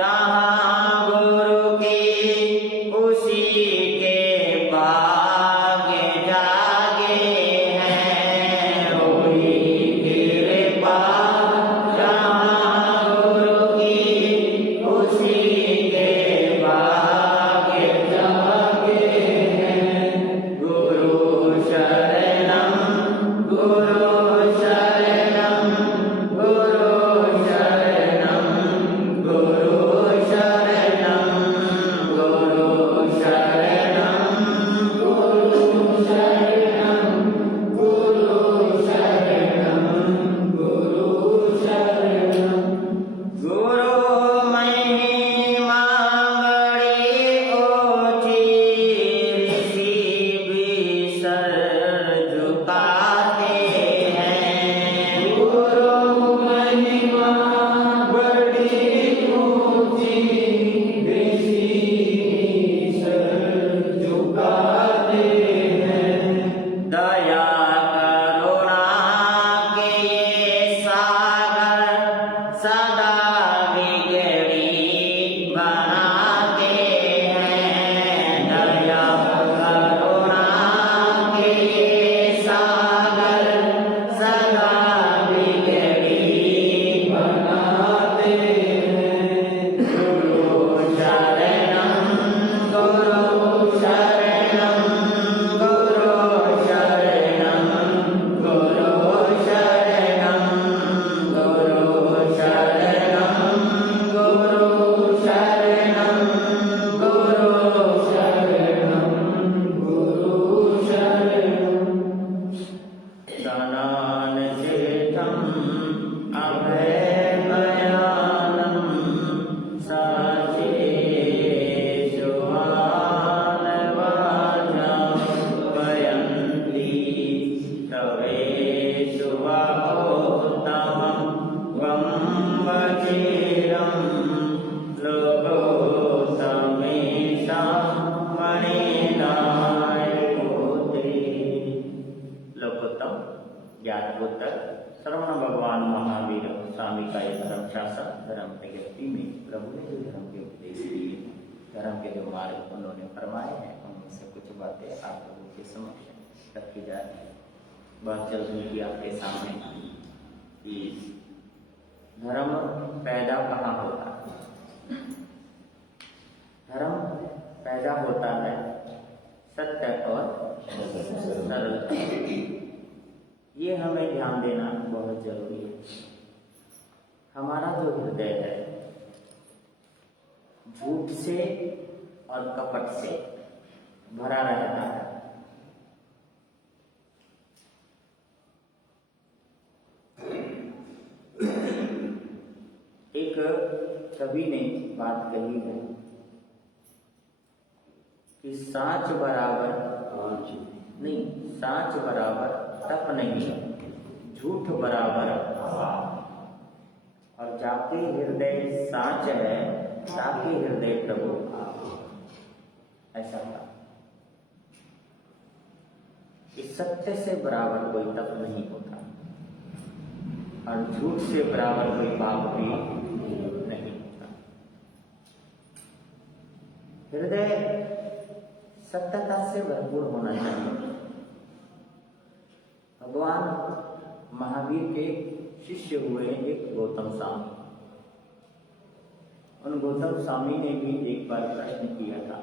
जहाँ गुरु की उसी के भाग्य जागे हैं। वही कृपा जहाँ गुरु की उसी के भाग्य जागे हैं। गुरु शरणम गुरु शरणम गुरु शरणम गुरु शरणम गुरु शरणम गुरु शरणम गुरु शरणम गुरु शरणम। गुरु महिमा बड़ी ऊंची, ऋषि भी सर झुकाते हैं। गुरु महिमा बड़ी ऊंची, ऋषि भी सर झुकाते हैं। दया करुणा के ये सागर सदा बिगड़ी बनाते हैं। दया करुणा के ये सागर सदा बिगड़ी बनाते हैं। गुरु शरणम गुरु शरणम गुरु शरणम गुरु शरणम गुरु शरणम गुरु शरणम गुरु शरणम गुरु शरणम। शनान चेतम अभय भयानम साचे सुहान वाचा भयंती तवे सुवाहोत्तमं वं वचेरं लोकोत्तमेषां मणिनाय पुत्रे। लोकोत्तम ज्ञातपुत्र श्रवण भगवान महावीर स्वामी का ये धर्म शासन धर्म प्रगति में प्रभु ने जो धर्म के उपदेश दिए, धर्म के जो मार्ग उन्होंने फरमाए हैं, उनमें से कुछ बातें आप लोगों के समक्ष रखी जा रही है। बहुत जल्दी की आपके सामने कि धर्म पैदा कहाँ होता है। धर्म पैदा होता है सत्य और सरलता। ये हमें ध्यान देना बहुत जरूरी है। हमारा जो हृदय है झूठ से और कपट से भरा रहता है। एक कवि ने बात कही है कि साँच बराबर नहीं, साँच बराबर तप नहीं, झूठ बराबर और जाके हृदय साँच है, ताकि हृदय प्रभु ऐसा था कि सत्य से बराबर कोई तप नहीं होता और झूठ से बराबर कोई पाप भी नहीं होता। हृदय सत्यता से भरपूर होना चाहिए। भगवान महावीर के शिष्य हुए एक गौतम स्वामी। उन गौतम स्वामी ने भी एक बार प्रश्न किया था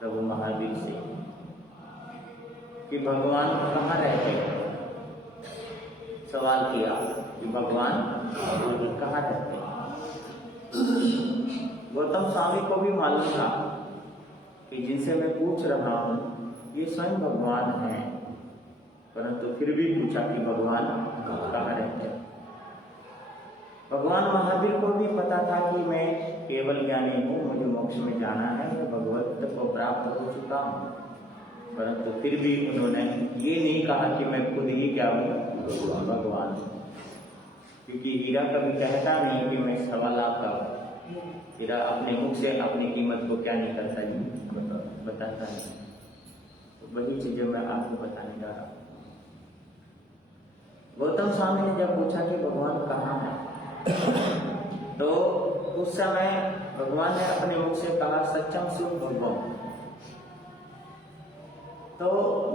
प्रभु महावीर से कि भगवान कहाँ रहते हैं। सवाल किया कि भगवान कहाँ रहते हैं। गौतम स्वामी को भी मालूम था कि जिनसे मैं पूछ रहा हूँ ये स्वयं भगवान हैं, परंतु फिर भी पूछा कि भगवान कहाँ रहते हैं। भगवान महावीर को भी पता था कि मैं केवल ज्ञानी हूँ, मुझे मोक्ष में जाना है, मैं भगवत को प्राप्त हो चुका हूँ, परंतु फिर भी उन्होंने ये नहीं कहा कि मैं खुद ही क्या हूँ, भगवान हूँ। क्योंकि हीरा कभी कहता नहीं कि मैं 1.25 लाख का हूँ। हीरा अपने मुख से अपनी कीमत को क्या नहीं करता, बताता है। तो वही चीजें मैं आपको बताने जा रहा हूँ। गौतम स्वामी ने जब पूछा कि भगवान कहाँ है, तो उस समय भगवान ने अपने मुख से कहा सत्यम शिव भगवान। तो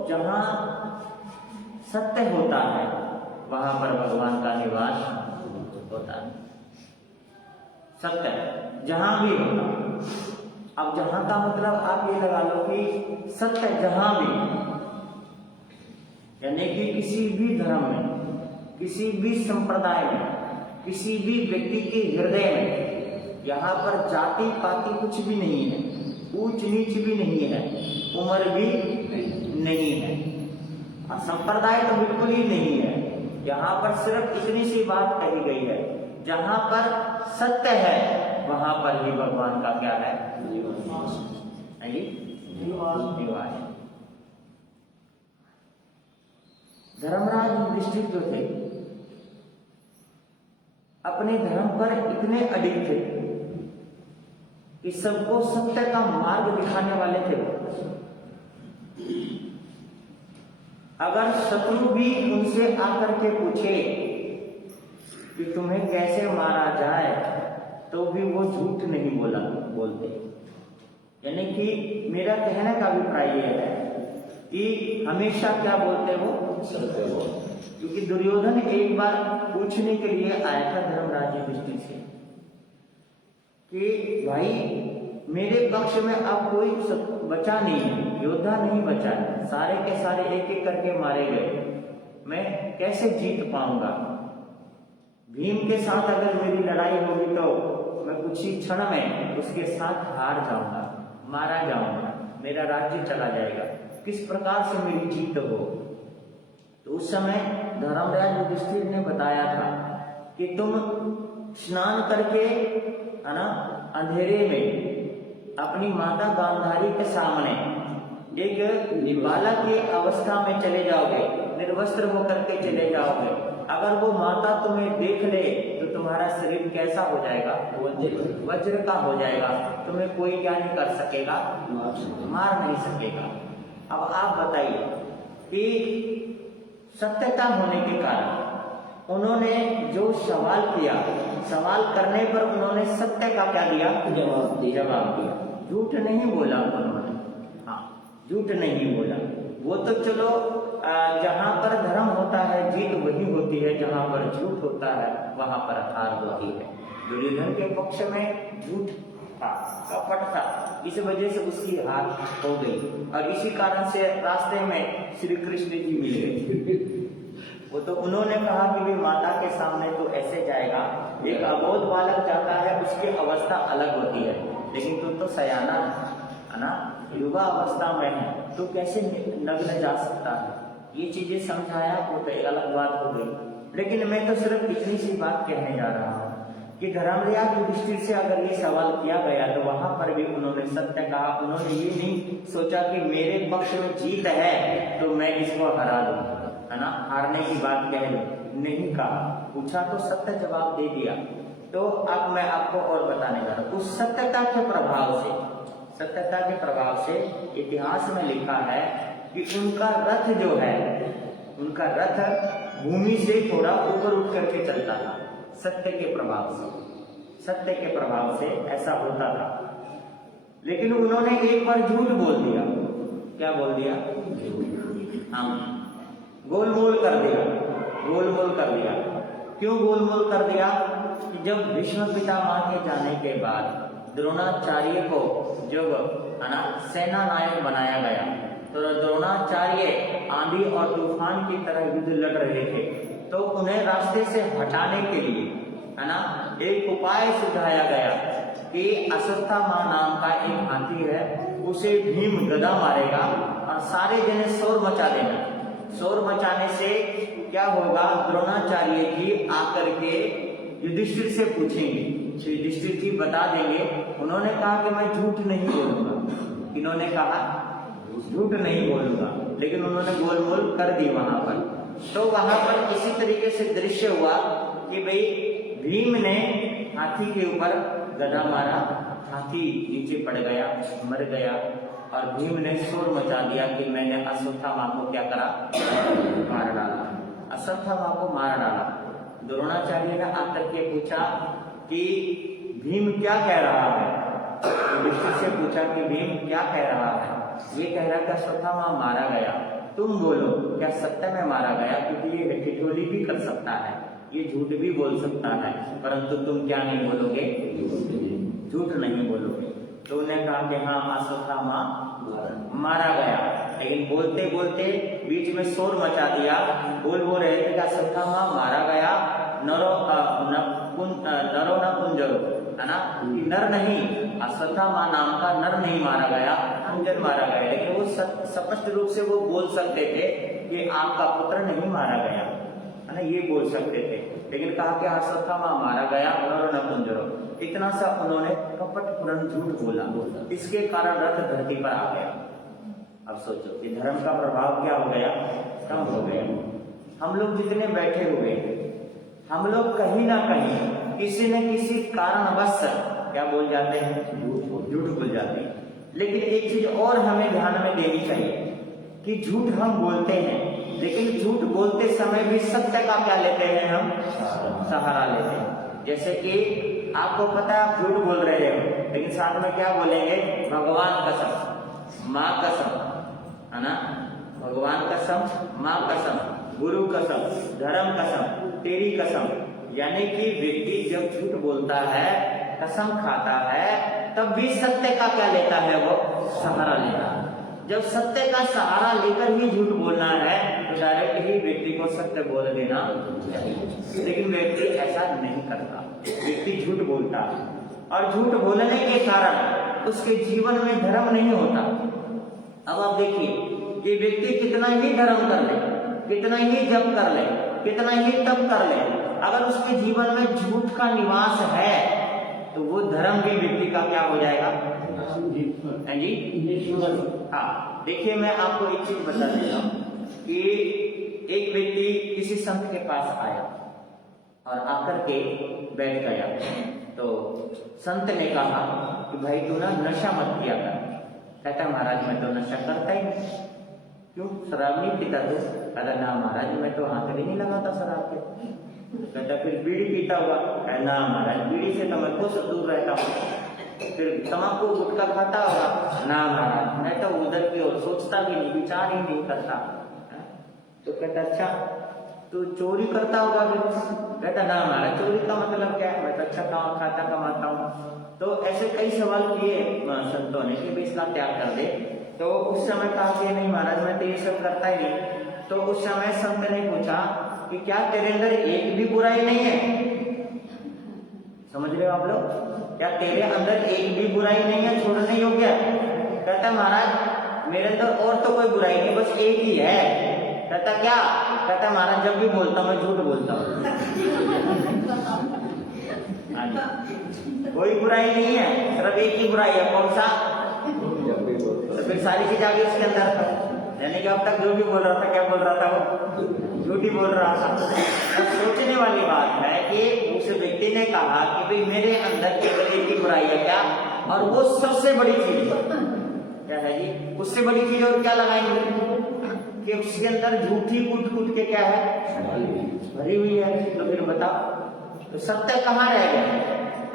जहाँ सत्य होता है वहां पर भगवान का निवास होता है। सत्य जहां भी होता। अब जहां का मतलब आप ये लगा लो कि सत्य जहां भी, यानी कि किसी भी धर्म में, किसी भी संप्रदाय में, किसी भी व्यक्ति के हृदय में, यहाँ पर जाति पाति कुछ भी नहीं है, ऊंच नीच भी नहीं है, उम्र भी नहीं है, संप्रदाय तो बिल्कुल ही नहीं है। यहाँ पर सिर्फ इतनी सी बात कही गई है, जहां पर सत्य है वहां पर ही भगवान का क्या है? निवास। धर्मराज युधिष्ठिर जो थे अपने धर्म पर इतने अडिग थे कि सबको सत्य का मार्ग दिखाने वाले थे। अगर शत्रु भी उनसे आकर के पूछे कि तुम्हें कैसे मारा जाए, तो भी वो झूठ नहीं बोलते। यानी कि मेरा कहने का अभिप्राय यह है कि हमेशा क्या बोलते हो? सत्य बोलते। क्योंकि दुर्योधन एक बार पूछने के लिए आया था धर्मराज युधिष्ठिर से कि भाई मेरे पक्ष में अब कोई बचा नहीं है, योद्धा नहीं बचा है, सारे के सारे एक एक करके मारे गए, मैं कैसे जीत पाऊंगा? भीम के साथ अगर मेरी लड़ाई होगी तो मैं कुछ ही क्षण में उसके साथ हार जाऊंगा, मारा जाऊंगा, मेरा राज्य चला जाएगा, किस प्रकार से मेरी जीत हो? तो उस समय धर्मराज युधिष्ठिर ने बताया था कि तुम स्नान करके, है ना, अंधेरे में अपनी माता गांधारी के सामने एक बालक की अवस्था में चले जाओगे, निर्वस्त्र होकर के चले जाओगे। अगर वो माता तुम्हें देख ले तो तुम्हारा शरीर कैसा हो जाएगा? वज्र का हो जाएगा, तुम्हें कोई क्या नहीं कर सकेगा? मार नहीं सकेगा। अब आप बताइए कि सत्यता होने के कारण उन्होंने जो सवाल किया, सवाल करने पर उन्होंने सत्य का क्या दिया? जवाब दिया। झूठ नहीं बोला उन्होंने, हाँ, झूठ नहीं बोला। वो तो चलो जहां पर धर्म होता है जीत वही होती है, जहां पर झूठ होता है वहां पर हार होती है। दुर्योधन के पक्ष में झूठ था, कपट था, इस वजह से उसकी हार हो गई और इसी कारण से रास्ते में श्री कृष्ण जी मिल गए। वो तो उन्होंने कहा कि भी माता के सामने तो ऐसे जाएगा, एक अबोध बालक जाता है उसकी अवस्था अलग होती है, लेकिन तुम तो सयाना है ना, युवा अवस्था में है, तो कैसे नग्न जा सकता है? ये चीजें समझाया वो तो एक अलग बात हो गई। लेकिन मैं तो सिर्फ इतनी सी बात कहने जा रहा हूँ कि धर्मराज युधिष्ठिर से अगर ये सवाल किया गया तो वहां पर भी उन्होंने सत्य कहा। उन्होंने ये नहीं सोचा कि मेरे पक्ष में जीत है तो मैं इसको हरा दूं, है ना, हारने की बात कह लूं, नहीं कहा। पूछा तो सत्य जवाब दे दिया। तो अब मैं आपको और बताने जा रहा हूँ उस सत्यता के प्रभाव से इतिहास में लिखा है कि उनका रथ जो है, उनका रथ भूमि से थोड़ा ऊपर उठ करके चलता था। सत्य के प्रभाव से ऐसा होता था। लेकिन उन्होंने एक बार झूठ बोल दिया। क्या बोल दिया? हाँ, गोलमोल कर दिया। क्यों गोलमोल कर दिया? कि जब भीष्म पितामह के जाने के बाद द्रोणाचार्य को जब, है ना, सेना नायक बनाया गया, तो द्रोणाचार्य आंधी और तूफान की तरह युद्ध लड़ रहे थे, तो उन्हें रास्ते से हटाने के लिए, है ना, एक उपाय सुझाया गया कि अश्वत्थामा नाम का एक हाथी है, उसे भीम गदा मारेगा और सारे जने शोर मचा देना। शोर मचाने से क्या होगा? द्रोणाचार्य जी आकर के युधिष्ठिर से पूछेंगे, युधिष्ठिर जी बता देंगे। उन्होंने कहा कि मैं झूठ नहीं बोलूंगा। इन्होंने कहा झूठ नहीं बोलूंगा, लेकिन उन्होंने गोलमोल कर दी वहां पर। तो वहां पर इसी तरीके से दृश्य हुआ कि भाई भीम ने हाथी के ऊपर गदा मारा, हाथी नीचे पड़ गया, मर गया, और भीम ने शोर मचा दिया कि मैंने अश्वत्थामा को क्या करा? मार डाला। अश्वत्थामा को मार डाला। द्रोणाचार्य ने आकर के पूछा कि भीम क्या कह रहा है। तो युधिष्ठिर से पूछा कि भीम क्या कह रहा है। ये कह रहा है कि अश्वत्थामा मारा गया, तुम बोलो क्या सत्य में मारा गया, क्योंकि ये ठिठोली भी कर सकता है, ये झूठ भी बोल सकता है, परंतु तुम क्या नहीं बोलोगे, झूठ नहीं बोलोगे। तो उन्होंने कहा कि हाँ अश्वत्थामा मारा गया, लेकिन बोलते बोलते बीच में शोर मचा दिया। बोल रहे थे कि अश्वत्थामा मारा गया, नरो न कुंजरो, है ना, कि नर नहीं, अश्वत्थामा नाम का नर नहीं मारा गया, कुंजर मारा गया। लेकिन वो स्पष्ट रूप से वो बोल सकते थे कि आपका पुत्र नहीं मारा गया, है ना, ये बोल सकते थे। लेकिन कहा कि अश्वत्थामा मारा गया, नरो न कुंजरो, इतना सा उन्होंने कपटपूर्ण झूठ बोला, इसके कारण रथ धरती पर आ गया। अब सोचो कि धर्म का प्रभाव क्या हो गया, कम हो गया। हम लोग जितने बैठे हुए, हम लोग कहीं ना कहीं किसी न किसी कारणवश क्या बोल जाते हैं, झूठ बोल जाते हैं। लेकिन एक चीज और हमें ध्यान में देनी चाहिए कि झूठ हम बोलते हैं, लेकिन झूठ बोलते समय भी सत्य का क्या लेते हैं, हम सहारा लेते हैं। जैसे कि आपको पता है आप झूठ बोल रहे हो, लेकिन साथ में क्या बोलेंगे, भगवान कसम, माँ कसम, है ना, भगवान कसम, माँ कसम, गुरु कसम, धर्म कसम, तेरी कसम। यानी कि व्यक्ति जब झूठ बोलता है, कसम खाता है, तब भी सत्य का क्या लेता है, वो सहारा लेता है। जब सत्य का सहारा लेकर ही झूठ बोलना है तो डायरेक्ट ही व्यक्ति को सत्य बोल देना चाहिए। लेकिन व्यक्ति ऐसा नहीं करता, व्यक्ति झूठ बोलता है, और झूठ बोलने के कारण उसके जीवन में धर्म नहीं होता। अब आप देखिए, ये व्यक्ति कितना ही धर्म कर ले, कितना ही जप कर ले, कितना ही तप कर ले, अगर उसके जीवन में झूठ का निवास है तो वो धर्म भी व्यक्ति का क्या हो जाएगा, जी। हाँ, देखिए मैं आपको एक चीज बता देता हूँ कि एक व्यक्ति किसी संत के पास आया और आकर के बैठ गया, तो संत ने कहा कि भाई तू ना नशा मत किया कर। कहता महाराज मैं तो नशा करता ही नहीं। क्यों, शराब नहीं पीता तो? कहता ना महाराज मैं तो हाथ भी नहीं लगाता शराब के। कहता फिर बीड़ी पीता हुआ? ना महाराज बीड़ी से तो मैं खुद दूर रहता हूँ। फिर तम्बाकू गुटखा खाता होगा? ना महाराज मैं तो उधर की ओर सोचता भी नहीं, विचार ही नहीं करता। तो कहता अच्छा तो चोरी करता होगा? फिर कहता ना महाराज चोरी का मतलब क्या है, मैं तो अच्छा काम खाता कमाता हूँ। तो ऐसे कई सवाल किए संतों ने कि इसका त्याग कर दे। तो उस समय कहा कि नहीं महाराज मैं तो ये सब करता ही नहीं। तो उस समय संत ने पूछा कि क्या तेरे अंदर एक भी बुराई नहीं है? समझ रहे हो आप लोग, क्या तेरे अंदर एक भी बुराई नहीं है छोड़ने योग्य? कहता महाराज मेरे अंदर और तो कोई बुराई नहीं, बस एक ही है। कहता क्या? कहता महाराज जब भी बोलता हूँ मैं झूठ बोलता हूँ। कोई बुराई नहीं है, सिर्फ एक ही बुराई है, कौन सा? तो फिर सारी चीज आ गई इसके अंदर। यानी कि अब तक जो भी बोल रहा था, क्या बोल रहा था वो? झूठी बोल रहा था। अब सोचने वाली बात है कि उस व्यक्ति ने कहा कि भाई मेरे अंदर केवल एक ही बुराई है क्या, और वो सबसे बड़ी चीज क्या है जी? उससे बड़ी चीज और क्या लगाएंगे कि उसके अंदर झूठी कूट कूट के क्या है भरी हुई है। तो फिर बताओ तो सत्य कहाँ रह गया?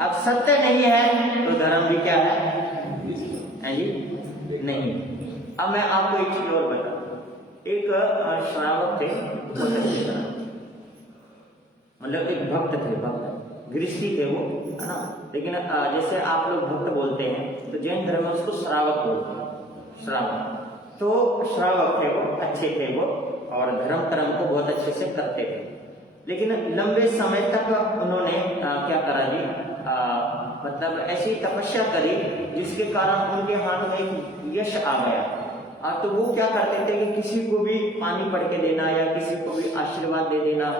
अब सत्य नहीं है तो धर्म भी क्या है जी? नहीं। अब मैं आपको एक चीज और बता, एक श्रावक थे, मतलब एक भक्त थे, भक्त गृहस्थी थे वो, है ना। लेकिन जैसे आप लोग भक्त बोलते हैं तो जैन धर्म में उसको श्रावक बोलते हैं, श्रावक। तो श्रावक थे वो, अच्छे थे वो, और धर्म कर्म को बहुत अच्छे से करते थे। लेकिन लंबे समय तक उन्होंने क्या करा जी, मतलब ऐसी तपस्या करी जिसके कारण उनके हाथ में यश आ गया। तो वो क्या करते थे कि किसी को भी पानी पढ़ के देना या किसी को भी आशीर्वाद दे देना,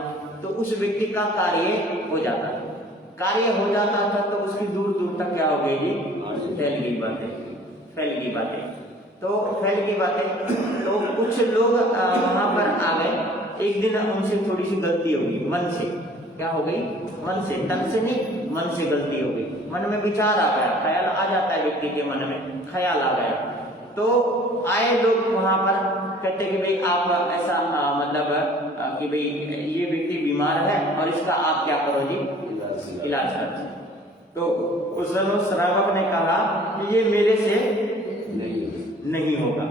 तो उस व्यक्ति का कार्य हो जाता था। कार्य हो जाता था तो उसकी दूर दूर तक क्या हो गई जी, फैल गई बातें, फैल गई बातें। तो फैल गई बातें, तो कुछ लोग वहां पर आ गए। एक दिन उनसे थोड़ी सी गलती हो गई, मन से क्या हो गई, मन से, तन से नहीं, मन से गलती हो गई। मन में विचार आ गया, ख्याल आ जाता है व्यक्ति के मन में, ख्याल आ गया। तो आए लोग वहां पर, कहते कि भाई आप ऐसा मतलब कि भाई ये व्यक्ति बीमार है और इसका आप क्या करो जी, इलाज करो। तो उस समय उस श्रावक ने कहा कि ये मेरे से नहीं होगा।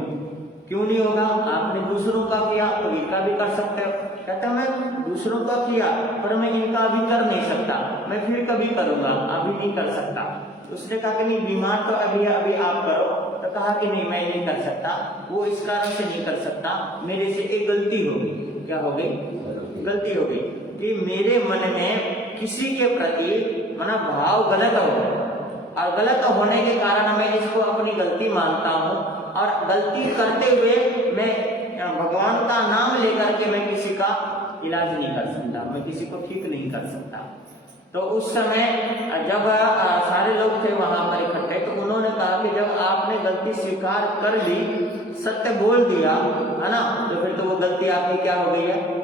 क्यों नहीं होगा? आपने दूसरों का किया तो इनका भी कर सकते हो। कहता मैं दूसरों का किया पर मैं इनका अभी कर नहीं सकता, मैं फिर कभी करूंगा, अभी नहीं कर सकता। उसने कहा कि नहीं, बीमार तो अभी अभी आप करो। तो कहा कि नहीं, मैं नहीं कर सकता, वो इस कारण से नहीं कर सकता, मेरे से एक गलती हो गई। क्या हो गई? गलती हो गई कि मेरे मन में किसी के प्रति मना भाव गलत हो गया, और गलत होने के कारण मैं इसको अपनी गलती मानता हूँ, और गलती करते हुए मैं भगवान का नाम लेकर के मैं किसी का इलाज नहीं कर सकता, मैं किसी को ठीक नहीं कर सकता। तो उस समय जब सारे लोग थे वहां पर इकट्ठे, तो उन्होंने कहा कि जब आपने गलती स्वीकार कर ली, सत्य बोल दिया है ना, तो फिर तो वो गलती आपकी क्या हो गई है?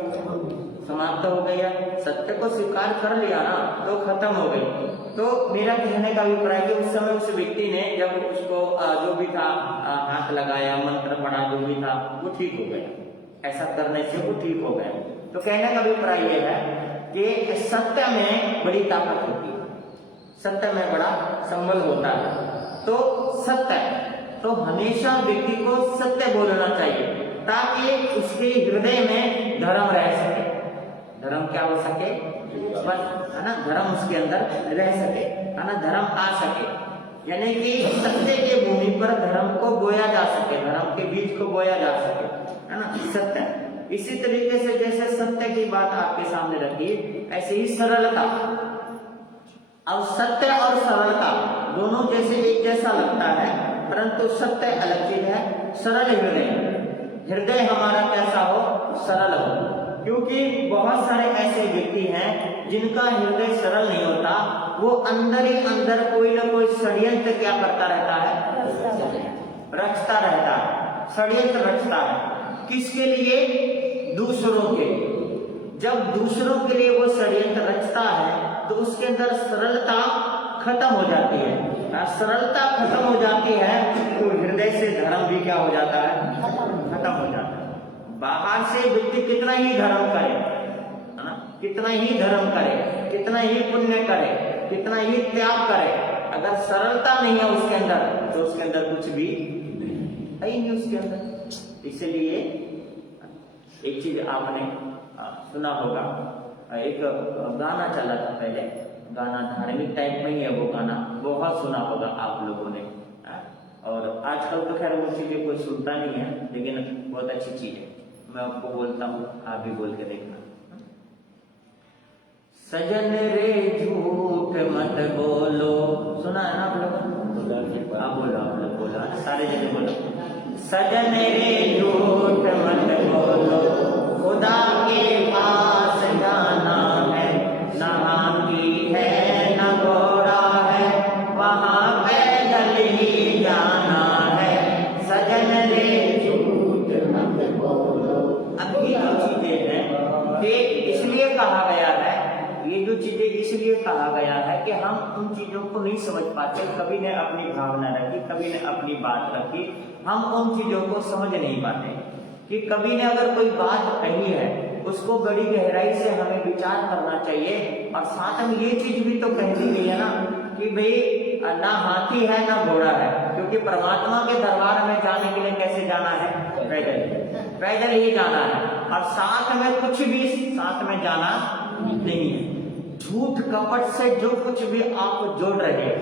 समाप्त हो गई है। सत्य को स्वीकार कर लिया ना तो खत्म हो गई। तो मेरा कहने का अभिप्राय कि उस समय उस व्यक्ति ने जब उसको जो भी था हाथ लगाया, मंत्र पढ़ा, जो भी था वो ठीक हो गया। ऐसा करने से वो ठीक हो गया। तो कहने का अभिप्राय यह है कि सत्य में बड़ी ताकत होती है, सत्य में बड़ा संबल होता है। तो सत्य, तो हमेशा व्यक्ति को सत्य बोलना चाहिए ताकि उसके हृदय में धर्म रह सके। धर्म क्या हो सके? बस, है ना, धर्म उसके अंदर रह सके, है ना, धर्म आ सके, यानी कि सत्य के भूमि पर धर्म को बोया जा सके, धर्म के बीज को बोया जा सके, है ना, सत्य। इसी तरीके से जैसे सत्य की बात आपके सामने रखी, ऐसे ही सरलता। अब सत्य और सरलता दोनों जैसे एक जैसा लगता है, परंतु सत्य अलग चीज है, सरल हृदय हमारा कैसा हो? सरल हो। क्योंकि बहुत सारे ऐसे व्यक्ति हैं जिनका हृदय सरल नहीं होता, वो अंदर ही अंदर कोई ना कोई षड्यंत्र क्या करता रहता है? रचता रहता है, षड्यंत्र रचता है। किसके लिए? दूसरों के लिए। जब दूसरों के लिए वो षड्यंत्र रचता है तो उसके अंदर सरलता खत्म हो जाती है। सरलता खत्म हो जाती है तो हृदय से धर्म भी क्या हो जाता है? खत्म हो जाता है। बाहर से व्यक्ति कितना ही धर्म करे, है ना, कितना ही धर्म करे, कितना ही पुण्य करे, कितना ही त्याग करे, अगर सरलता नहीं है उसके अंदर तो उसके अंदर कुछ भी है ही नहीं उसके अंदर। इसलिए एक चीज आपने सुना होगा, एक गाना चला था पहले, गाना धार्मिक टाइप में ही है वो गाना, बहुत सुना होगा आप लोगों ने। और आजकल तो खैर वो चीजें कोई सुनता नहीं है, लेकिन बहुत अच्छी चीज है। मैं आपको बोलता हूँ, आप भी बोल के देखना। सजन रे झूठ मत बोलो, सुना है ना आप लोग? आप बोलो, आप लोग बोलो, सारे जने बोलो। सजन रे झूठ मत बोलो, खुदा के पास जाना है, न हाथी है न घोड़ा है, वहाँ पैदल ही जाना है। सजन रे झूठ मत बोलो। अब ये जो चीजें हैं ये इसलिए कहा गया है, ये जो चीजें इसलिए कहा गया है कि हम उन चीजों को नहीं समझ पाते। कभी ने अपनी भावना रखी, कभी ने अपनी बात रखी, हम उन चीजों को समझ नहीं पाते। कि कभी ने अगर कोई बात कही है उसको बड़ी गहराई से हमें विचार करना चाहिए। और साथ में ये चीज भी तो कहती गई है ना कि भाई ना हाथी है ना घोड़ा है, क्योंकि परमात्मा के दरबार में जाने के लिए कैसे जाना है? पैदल, पैदल ही जाना है। और साथ में कुछ भी साथ में जाना नहीं है। झूठ कपट से जो कुछ भी आप जोड़ रहे हो,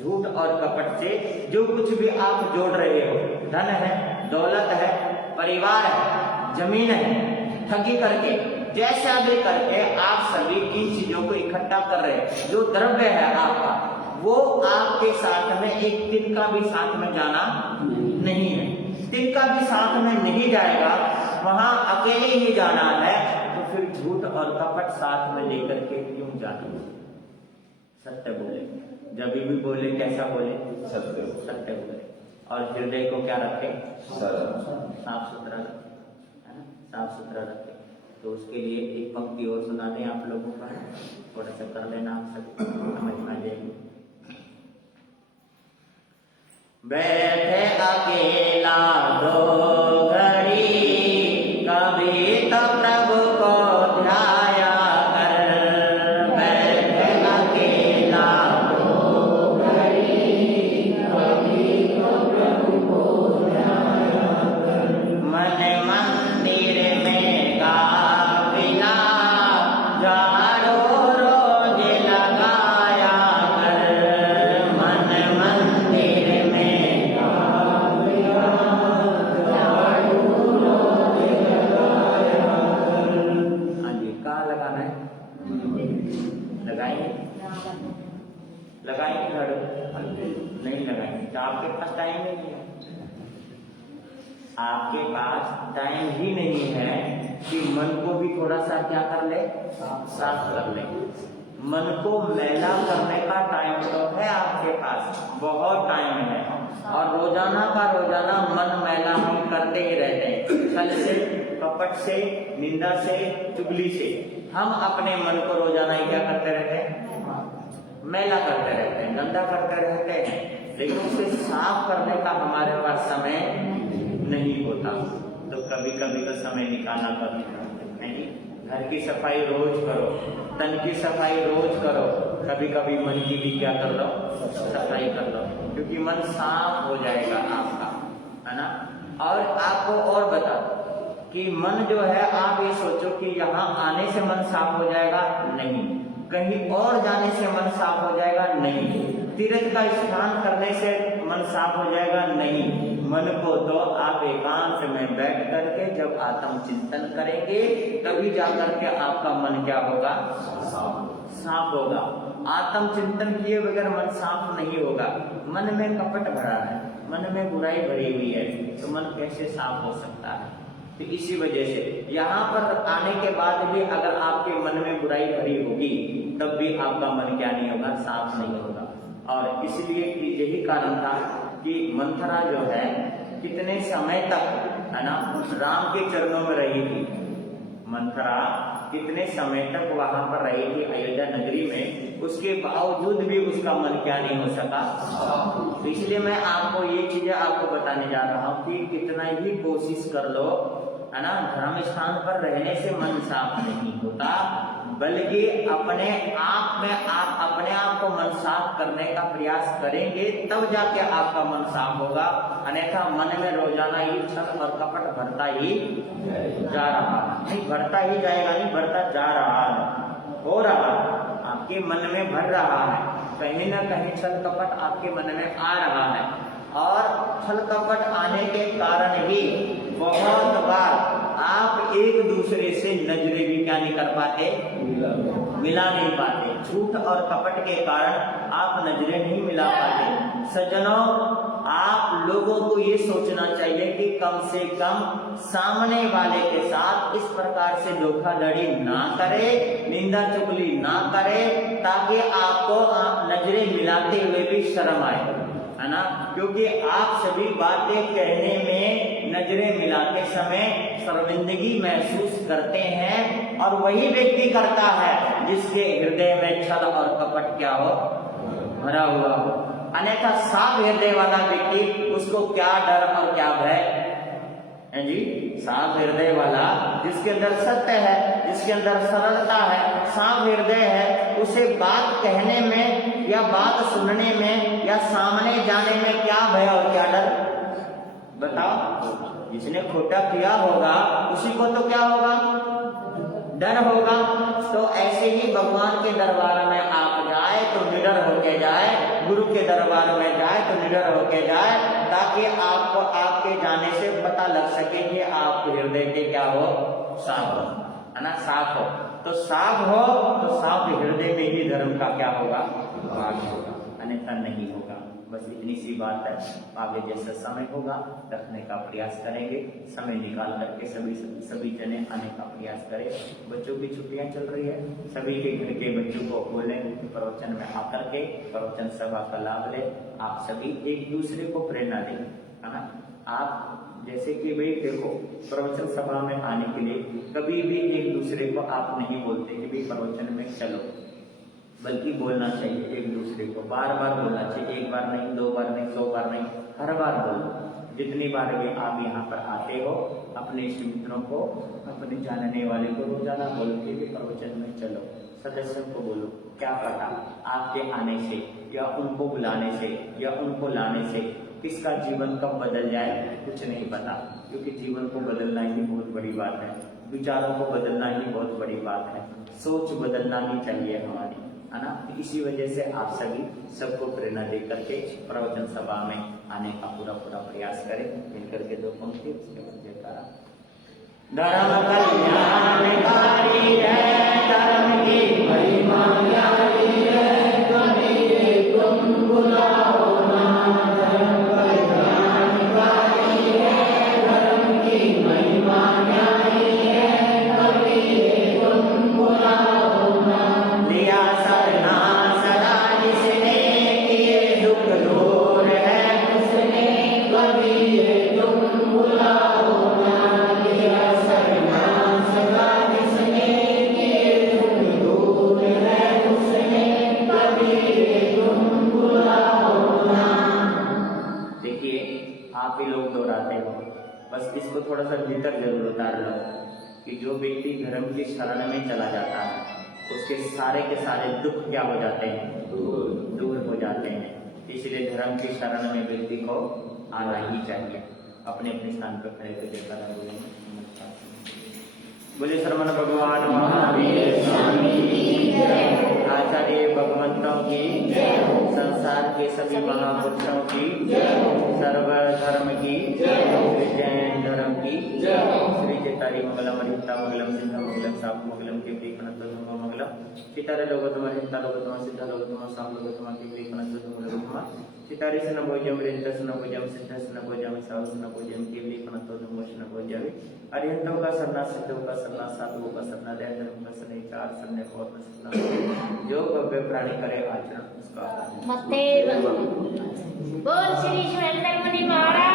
झूठ और कपट से जो कुछ भी आप जोड़ रहे हो, धन है, दौलत है, परिवार है, जमीन है, ठगी करके, जैसा भी करके आप सभी इन चीजों को इकट्ठा कर रहे हैं। जो द्रव्य है आपका, वो आपके साथ में एक तिल का भी साथ में जाना नहीं है। तिल का भी साथ में नहीं जाएगा, वहां अकेले ही जाना है। तो फिर झूठ और कपट साथ में लेकर के क्यों जाना? सत्य बोले, जब भी बोले कैसा बोले? सत्य, सत्य बोले। और हृदय को क्या रखे? साफ सुथरा रखे, है ना, साफ सुथरा रखे। तो उसके लिए एक पंक्ति और सुना दें आप लोगों का, थोड़ा सा कर लेना आप सब, समझ में आ जाएगी। बैठे अकेला दो घड़ी, कभी तो प्रभु को ध्याया कर। बैठे अकेला दो तो आपके पास टाइम ही नहीं है। आपके पास टाइम ही नहीं है कि मन को भी थोड़ा सा क्या कर ले, साफ कर ले। मन को मैला करने का टाइम तो है आपके पास, बहुत टाइम है, और रोजाना का रोजाना मन मैला हम करते ही रहते हैं। छल से, कपट से, निंदा से, चुगली से हम अपने मन को रोजाना ही क्या करते रहते हैं, मैला करते रहते हैं, गंदा करते रहते हैं, लेकिन उसे साफ करने का हमारे पास समय नहीं होता। तो कभी कभी तो समय निकालना पड़ता है। घर की सफाई रोज करो, तन की सफाई रोज करो, कभी कभी मन की भी क्या कर लो, सफाई कर लो, क्योंकि मन साफ हो जाएगा आपका, है ना। और आपको और बता कि मन जो है, आप ये सोचो कि यहाँ आने से मन साफ हो जाएगा, नहीं। कहीं और जाने से मन साफ हो जाएगा, नहीं। तीर्थ का स्नान करने से मन साफ हो जाएगा, नहीं। मन को तो आप एकांत में बैठ करके जब आत्म चिंतन करेंगे तभी जाकर के आपका मन क्या होगा, साफ होगा। आत्म चिंतन किए बगैर मन साफ नहीं होगा। मन में कपट भरा है, मन में बुराई भरी हुई है, तो मन कैसे साफ हो सकता है। तो इसी वजह से यहाँ पर आने के बाद भी अगर आपके मन में बुराई भरी होगी तब भी आपका मन क्या नहीं होगा, साफ नहीं होगा। और इसलिए यही कारण था कि मंथरा जो है कितने समय तक, है ना, राम के चरणों में रही थी। मंथरा कितने समय तक वहां पर रही थी अयोध्या नगरी में, उसके बावजूद भी उसका मन क्या नहीं हो सका। तो इसलिए मैं आपको ये चीजें आपको बताने जा रहा हूँ कि कितना ही कोशिश कर लो, है ना, धर्म स्थान पर रहने से मन साफ नहीं होता, बल्कि अपने आप में आप अपने आप को मन साफ करने का प्रयास करेंगे तब जाके आपका मन साफ होगा। अन्यथा मन में रोजाना ही छल और कपट भरता ही जा रहा है, नहीं भरता ही जाएगा, नहीं भरता जा रहा है, हो रहा है, आपके मन में भर रहा है, कहीं ना कहीं छल कपट आपके मन में आ रहा है। और छल कपट आने के कारण ही बहुत बार आप एक दूसरे से नजरें भी क्या नहीं कर पाते, मिला नहीं पाते। झूठ और कपट के कारण आप नजरें नहीं मिला पाते। सज्जनों, आप लोगों को ये सोचना चाहिए कि कम से कम सामने वाले के साथ इस प्रकार से धोखाधड़ी ना करे, निंदा चुगली ना करे, ताकि आपको नजरें मिलाते हुए भी शर्म आए, है ना। क्योंकि आप सभी बातें कहने में, नजरें मिलाते समय शर्मिंदगी महसूस करते हैं, और वही व्यक्ति करता है जिसके हृदय में छल और कपट क्या हो, भरा हुआ हो। अन्यथा साफ हृदय वाला व्यक्ति, उसको क्या डर और क्या भय है जी। साफ हृदय वाला, जिसके अंदर सत्य है, जिसके अंदर सरलता है, साफ हृदय है, उसे बात कहने में या बात सुनने में या सामने जाने में क्या भय और क्या डर, बताओ। जिसने खोटा किया होगा उसी को तो क्या होगा, डर होगा। तो ऐसे ही भगवान के दरबार में आप जाए तो निडर होके जाए, गुरु के दरबार में जाए तो निडर होके जाए, ताकि आपको आपके जाने से पता लग सके कि आप हृदय के क्या हो, साफ हो, है ना, साफ हो। तो साफ हो तो साफ हृदय में ही धर्म का क्या होगा, वास होगा, अन्यथा नहीं होगा। बस इतनी सी बात है। आगे जैसा समय होगा रखने का प्रयास करेंगे, समय निकाल करके सभी जने आने का प्रयास करें। बच्चों की छुट्टियां चल रही है, सभी के घर के बच्चों को बोले प्रवचन में आकर के प्रवचन सभा का लाभ ले। आप सभी एक दूसरे को प्रेरणा दें, है ना। आप जैसे कि भाई देखो, प्रवचन सभा में आने के लिए कभी भी एक दूसरे को आप नहीं बोलते कि भाई प्रवचन में चलो, बल्कि बोलना चाहिए एक दूसरे को, बार बार बोलना चाहिए, एक बार नहीं, दो बार नहीं, 100 बार नहीं, हर बार बोलो। जितनी बार भी आप यहाँ पर आते हो, अपने इष्ट मित्रों को, अपने जानने वाले को रोजाना बोलो कि प्रवचन में चलो। सदस्यों को बोलो, क्या पता आपके आने से या उनको बुलाने से या उनको लाने से किसका जीवन कब बदल जाए, कुछ नहीं पता। क्योंकि जीवन को बदलना ही बहुत बड़ी बात है, विचारों को बदलना ही बहुत बड़ी बात है, सोच बदलना ही चाहिए हमारी, है ना। इसी वजह से आप सभी सबको प्रेरणा दे करके प्रवचन सभा में आने का पूरा प्रयास करें। मिलकर के 2 पंक्ति, उसके बाद जयकारा। धर्म कल्याणकारी है, धर्म की महिमा न्यारी है, तुम बुलाओ ना आप ही लोग दोहराते हो। बस इसको थोड़ा सा भीतर जरूर उतार लो कि जो व्यक्ति धर्म की शरण में चला जाता है उसके सारे के सारे दुख क्या हो जाते हैं, दूर हो जाते हैं। इसलिए धर्म की शरण में व्यक्ति को आना ही चाहिए। अपने अपने स्थान पर खड़े होकर जयकारा बोलेंगे। बोले श्रवण भगवान महावीर स्वामी की जय, आचार्य भगवंतों की जय, संसार के सभी महापुरुषों की जय, सर्व धर्म की जय, श्री जैन धर्म की जय, श्री चेतारी मंगलम अरिहंता मंगलम सिद्ध मंगलम साप मंगलम केवली कनंतम मंगलम चितारे लोगोत्तम अरिहंता लोगोत्तम सिद्ध लोगोत्तम साप लोगोत्तम केवली कनंतम लोगोत्तम चितारे से नभोजम रेंद्र से नभोजम सिद्ध से नभोजम साव से नभोजम केवली कनंतम नभोजम अरिहंतों का सरना सिद्धों का सरना साधुओं का सरना धर्म का सरना चार सरने और सरना जो भव्य प्राणी करे आचरण उसका बोल श्री सुरेंद्र मुनि महाराज